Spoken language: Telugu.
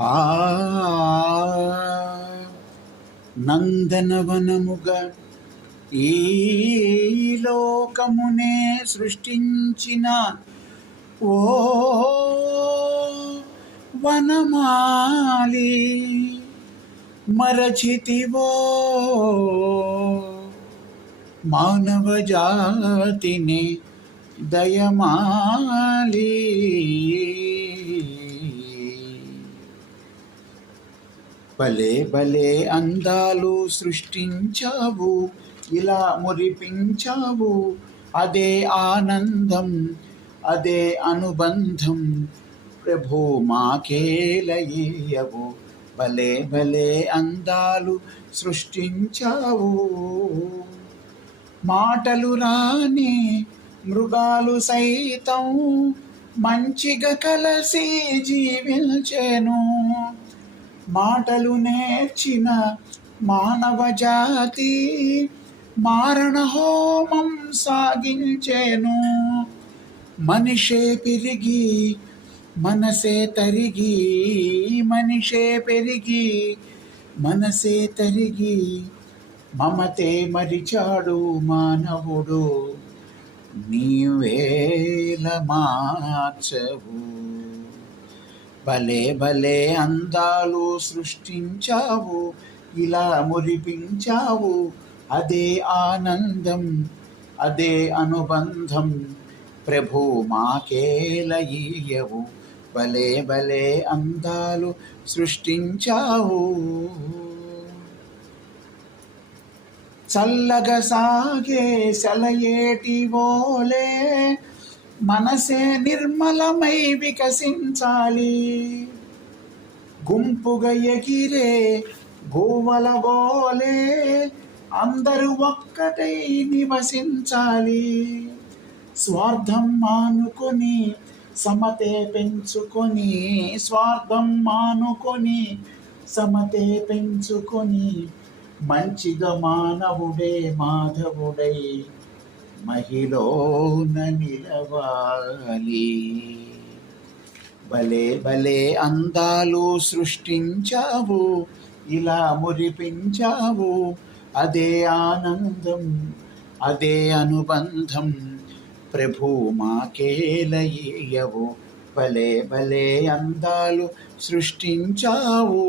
హా నందనవనముగా ఈ లోకమునే సృష్టించిన ఓ వనమాలి మరచితివో మానవ జాతిని దయమాలి. భలే భలే అందాలు సృష్టించావు, ఇలా మురిపించావు, అదే ఆనందం, అదే అనుబంధం, ప్రభు మాకేలయ్యవు. భలే భలే అందాలు సృష్టించావు. మాటలు రాని మృగాలు సైతం మంచిగా కలసి జీవించెను. మాటలు నేర్చిన మానవ జాతి మారణ హోమం సాగించెను. మనిషే పెరిగి మనసే తరిగి, మనిషే పెరిగి మనసే తరిగి, మమతే మరిచాడు మానవుడు, నీవేల మార్చవు. భలే భలే అందాలు సృష్టించావు, ఇలా మురిపించావు, అదే ఆనందం, అదే అనుబంధం, ప్రభు మాకేలయ్యవు. భలే భలే అందాలు సృష్టించావు. చల్లగా సాగే సెలయేటి ఓలే మనసే నిర్మలమై వికసించాలి. గుంపుగా ఎగిరే గోవల గోలే అందరూ ఒక్కటై నివసించాలి. స్వార్థం మానుకొని సమతే పెంచుకొని, స్వార్థం మానుకొని సమతే పెంచుకొని, మంచిగా మానవుడే మాధవుడై మహిళన నిలవాలి. భలే భలే అందాలు సృష్టించావు, ఇలా మురిపించావు, అదే ఆనందం, అదే అనుబంధం, ప్రభు మాకేలయ్యవు. భలే భలే అందాలు సృష్టించావు.